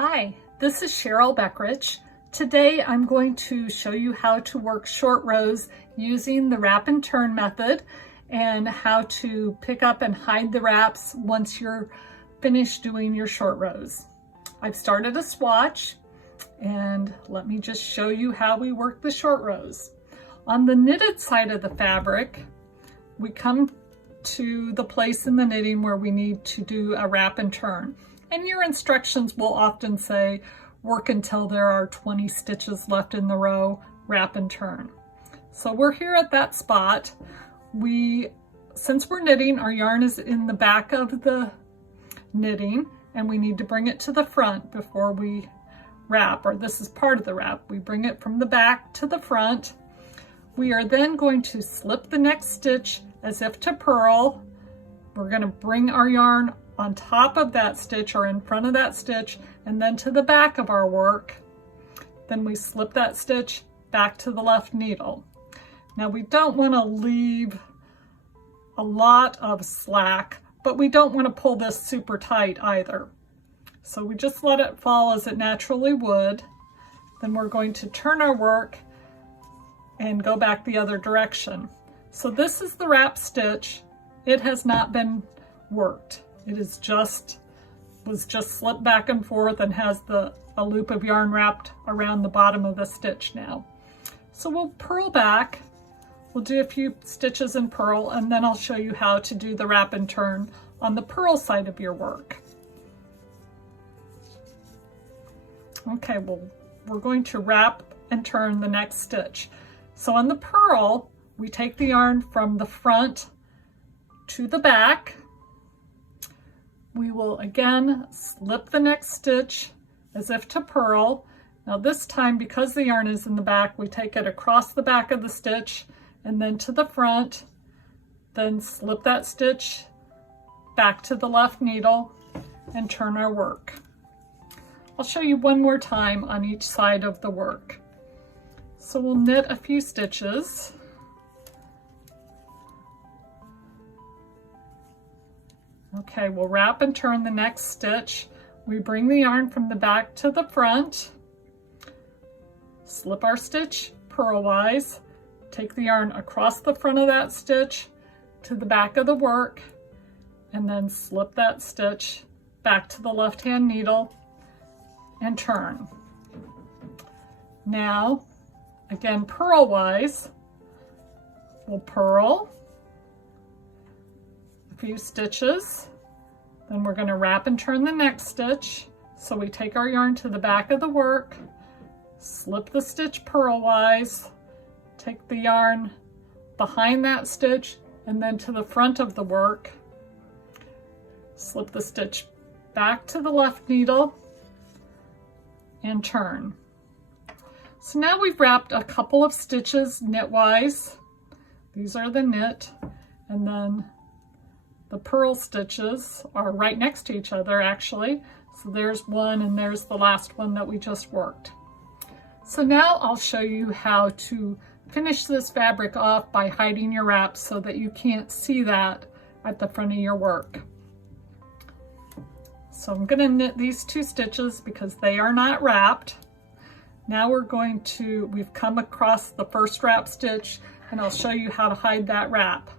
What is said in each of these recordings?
Hi, this is Cheryl Beckrich. Today I'm going to show you how to work short rows using the wrap and turn method and how to pick up and hide the wraps once you're finished doing your short rows. I've started a swatch and let me just show you how we work the short rows. On the knitted side of the fabric, we come to the place in the knitting where we need to do a wrap and turn. And your instructions will often say, work until there are 20 stitches left in the row, wrap and turn. So we're here at that spot. Since we're knitting, our yarn is in the back of the knitting and we need to bring it to the front before we wrap, or this is part of the wrap. We bring it from the back to the front. We are then going to slip the next stitch as if to purl. We're going to bring our yarn on top of that stitch or in front of that stitch and then to the back of our work. Then we slip that stitch back to the left needle. Now we don't want to leave a lot of slack, but we don't want to pull this super tight either. So we just let it fall as it naturally would. Then we're going to turn our work and go back the other direction. So this is the wrap stitch. It has not been worked. It was just slipped back and forth and has a loop of yarn wrapped around the bottom of the stitch now. So we'll purl back. We'll do a few stitches in purl and then I'll show you how to do the wrap and turn on the purl side of your work. Okay, well, we're going to wrap and turn the next stitch. So on the purl, we take the yarn from the front to the back. We will again slip the next stitch as if to purl. Now this time, because the yarn is in the back, we take it across the back of the stitch and then to the front, then slip that stitch back to the left needle and turn our work. I'll show you one more time on each side of the work. So we'll knit a few stitches. Okay, we'll wrap and turn the next stitch. We bring the yarn from the back to the front, slip our stitch purlwise, take the yarn across the front of that stitch to the back of the work, and then slip that stitch back to the left-hand needle and turn. Now, again, purlwise, we'll purl few stitches, then we're going to wrap and turn the next stitch. So we take our yarn to the back of the work, slip the stitch purlwise, take the yarn behind that stitch and then to the front of the work, slip the stitch back to the left needle and turn. So now we've wrapped a couple of stitches knitwise. These are the knit, and then the purl stitches are right next to each other actually. So there's one and there's the last one that we just worked. So now I'll show you how to finish this fabric off by hiding your wraps so that you can't see that at the front of your work. So I'm going to knit these two stitches because they are not wrapped. Now we've come across the first wrap stitch and I'll show you how to hide that wrap.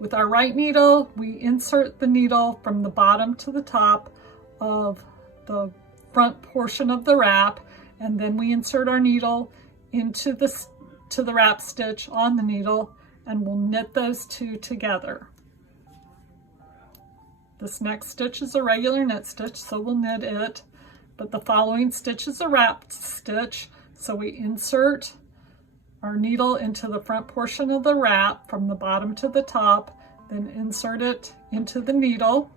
With our right needle, we insert the needle from the bottom to the top of the front portion of the wrap, and then we insert our needle into the wrap stitch on the needle, and we'll knit those two together. This next stitch is a regular knit stitch, so we'll knit it, but the following stitch is a wrap stitch, so we insert our needle into the front portion of the wrap from the bottom to the top, then insert it into the needle,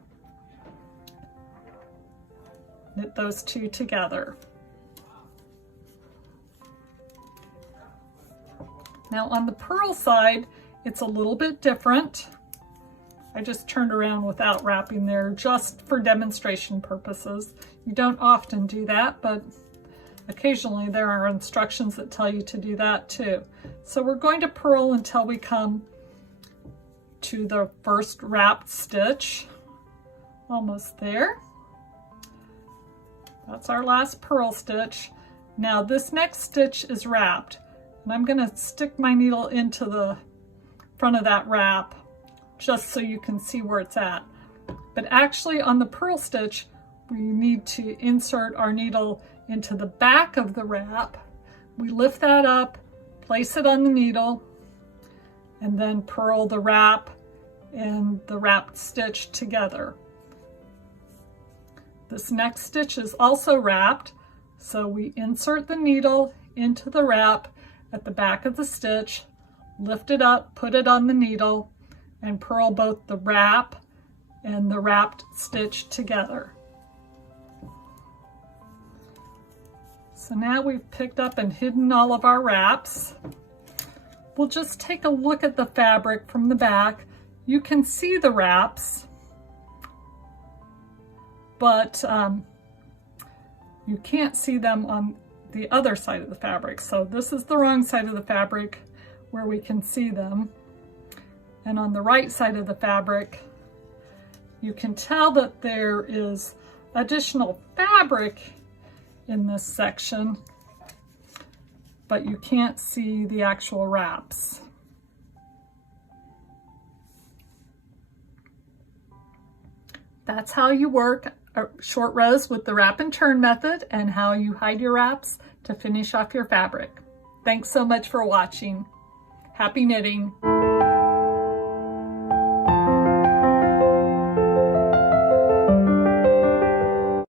knit those two together. Now on the purl side, it's a little bit different. I just turned around without wrapping there just for demonstration purposes. You don't often do that, but occasionally there are instructions that tell you to do that too. So we're going to purl until we come to the first wrapped stitch. Almost there. That's our last purl stitch. Now this next stitch is wrapped, and I'm going to stick my needle into the front of that wrap just so you can see where it's at. But actually on the purl stitch, we need to insert our needle into the back of the wrap. We lift that up, place it on the needle, and then purl the wrap and the wrapped stitch together. This next stitch is also wrapped, so we insert the needle into the wrap at the back of the stitch, lift it up, put it on the needle, and purl both the wrap and the wrapped stitch together. So now we've picked up and hidden all of our wraps. We'll just take a look at the fabric from the back. You can see the wraps, but you can't see them on the other side of the fabric. So this is the wrong side of the fabric where we can see them. And on the right side of the fabric, you can tell that there is additional fabric in this section, but you can't see the actual wraps. That's how you work short rows with the wrap and turn method, and how you hide your wraps to finish off your fabric. Thanks so much for watching. Happy knitting!